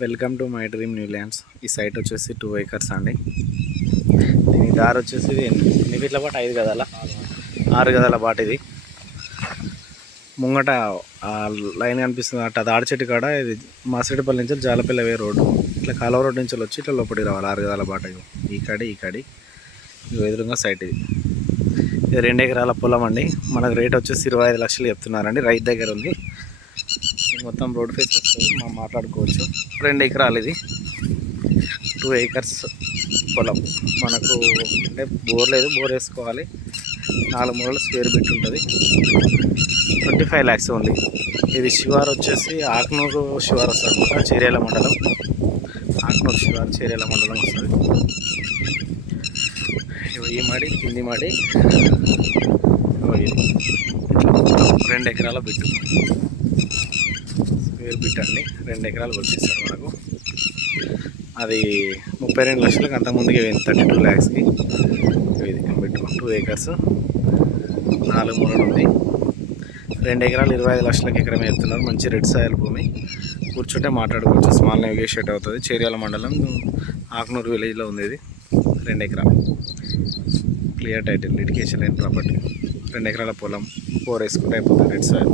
Welcome to my dream new lands. ఈ site వచ్చేసి 2 acres అండి. దీని దారి వచ్చేసి ఎన్ని ఫీట్ల పాటు? 5 గదాల 6 గదాల పాటు. ఇది ముంగట లైన్ కనిపిస్తుంది అట్ట దాడి చెట్టు కాడ. ఇది మాసిరెడ్డిపల్లి నుంచి జాలపల్లి అవే రోడ్డు. ఇట్లా కాలువ రోడ్డు నుంచి వచ్చి ఇట్లా లోపలికి రావాలి 6 గదాల పాట. ఈ కాడి ఎదురుగా సైట్. ఇది 2 ఎకరాల పొలం అండి. మనకు రేట్ వచ్చేసి 25 లక్షలు చెప్తున్నారండి. రైతు దగ్గర ఉంది. మొత్తం రోడ్ ఫేస్ వస్తుంది, మనం మాట్లాడుకోవచ్చు. 2 ఎకరాలు ఇది. 2 acres పొలం మనకు. అంటే బోర్ లేదు, బోర్ వేసుకోవాలి. 4 మూలల స్క్వేర్ బిట్ ఉంటుంది. 25 lakhs ఉంది. ఇది శివారు వచ్చేసి ఆక్నూరు శివారు వస్తుంది అనమాట. చేర్యాల మండలం. ఆక్నూరు శివారు చేర్యాల మండలం వస్తుంది. ఈ మాడి కింది మాడి. ఇది 2 ఎకరాల బిట్టు, స్క్వేర్ బిట్ అండి. 2 ఎకరాలు వచ్చేస్తారు మనకు. అది 32 లక్షలకు అంతకుముందుకే పోయింది, 32 lakhsకి. ఇది బిట్టు 2 acres 4 మూలలు ఉంది. 2 ఎకరాలు 25 లక్షలకు ఎకరం వేస్తున్నారు. మంచి రెడ్ సాయిల్ భూమి. కూర్చుంటే మాట్లాడుకోవచ్చు. స్మాల్ నెవిగేషన్ అవుతుంది. చేర్యాల మండలం ఆక్నూరు విలేజ్లో ఉంది. ఇది 2 ఎకరాలు క్లియర్ టైటిల్, లిటిగేషన్ లేని ప్రాపర్టీ. 2 ఎకరాల పొలం, 4 వేసుకుంటే అయిపోతుంది. Red soil.